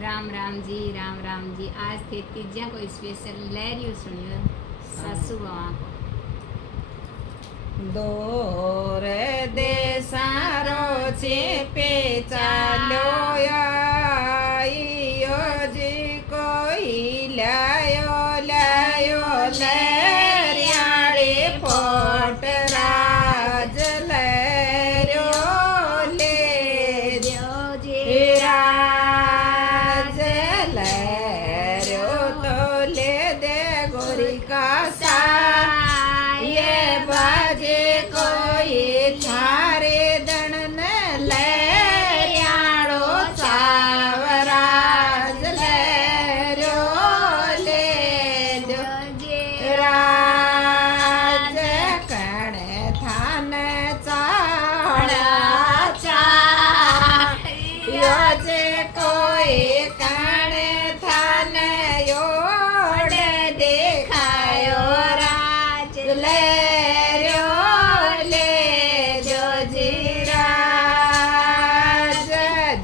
राम राम जी। आज थे तीजा कोई स्पेशल लहरियो सुनियो सासू बाबा को। દોર દેસારો છે પેચાલ્યો ઈયોજી કોઈ લાયો લાયો લેરિયાળી પોટ રાજ લેર્યો લે જોજે રાજ લેર્યો તો લે દે ગોરી કાસા ये बाजे कोई थारे दणन ले याड़ो चावराज ले रो ले जोजे राज कणे थान चाड़ा योजे कोई कणे थान योड़े देखायो लेर्यो ले जोजीराज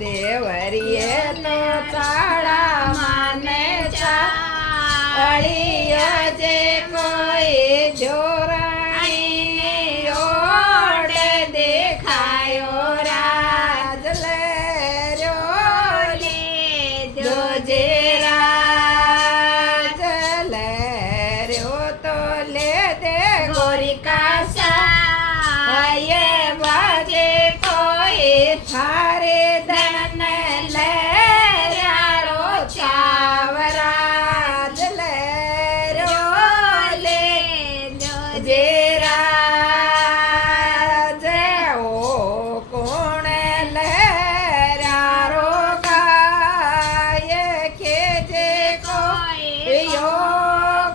देवरिये नो चाड़ा माने चाड़ियो जे कोई जोराणी ओड़े देखायो राज लेर्यो ले जोजीराज लेर्यो तो ले दे गोरी कासा ये बाजे कोई थारे दन ले यारो चावराज ले रो ले जोजेराज ओ कोण ले यारो गाय खेजे कोई यो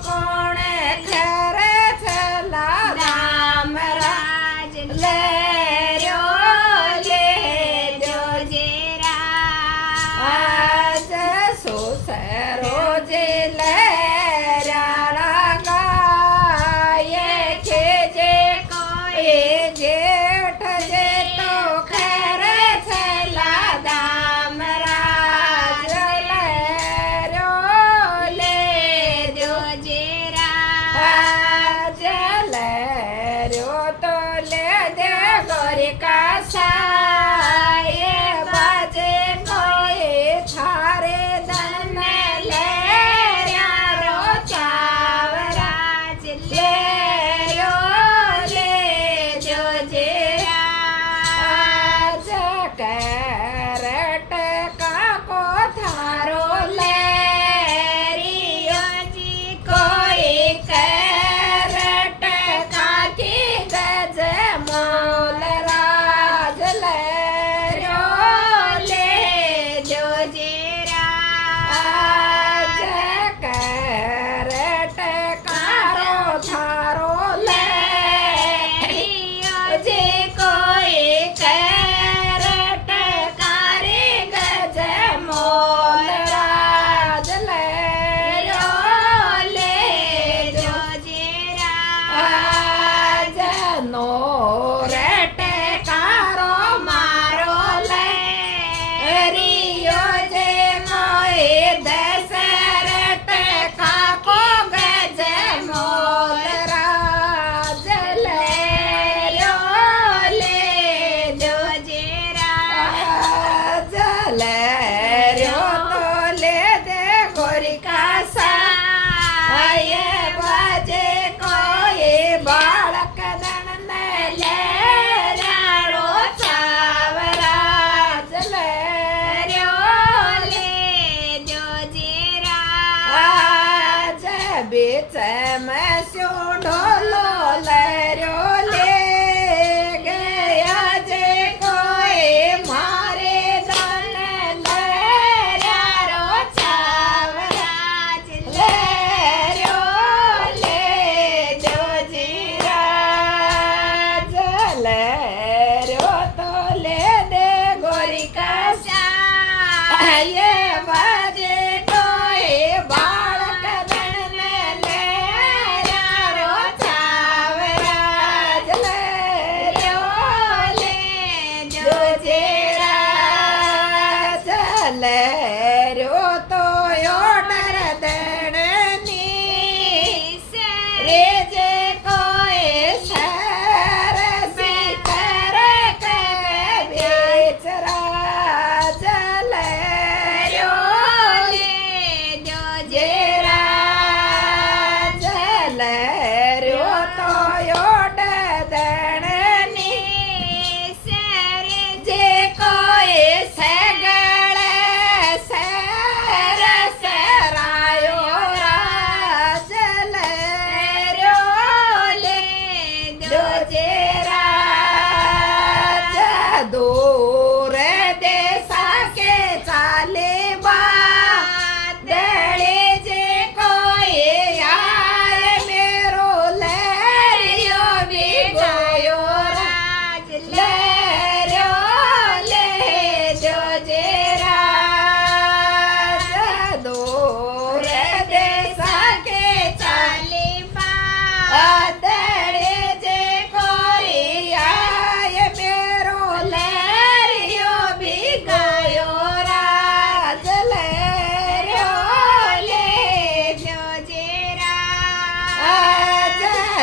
कोण खरे चला राम राज ले रो ले जोजे आज सोसरो जे ले राणा गाय खेजे कोई जेठ जे तो खरे चला दाम राज ले रो ले जोजे आज लेर्यो तो ले दे गोरी कासा ये बाजे कोई थारे दन ले यारो चावराज ले रो ले जोजे आज करट का को थारो ले रियो जी कोई करट काकी गज मोल राज लेर्यो ले जोजे आज करट कारो थारो ले जे कोई करट कारी गज मोल राज लेर्यो ले जोजे आज नो रेट कारो मारो ले रियो जे मोए दशरथ काको गज मोल राज लेर्यो ले जोजे आज लेर्यो तो ले दे गोरी कासा ये बाजे कोई बालक दन ले राणो चावराज लेर्यो ले जोजे आज बीच में स्यो ढोलो लेर्यो ले गया जे कोई मारे दन ले राणो चावराज लेर्यो ले जोजीराज लेर्यो तो ले दे गोरी कासा ये बाजे कोई बालक दन ले राणो चावराज लेर्यो ले जोजीराज लेर्यो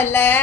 લે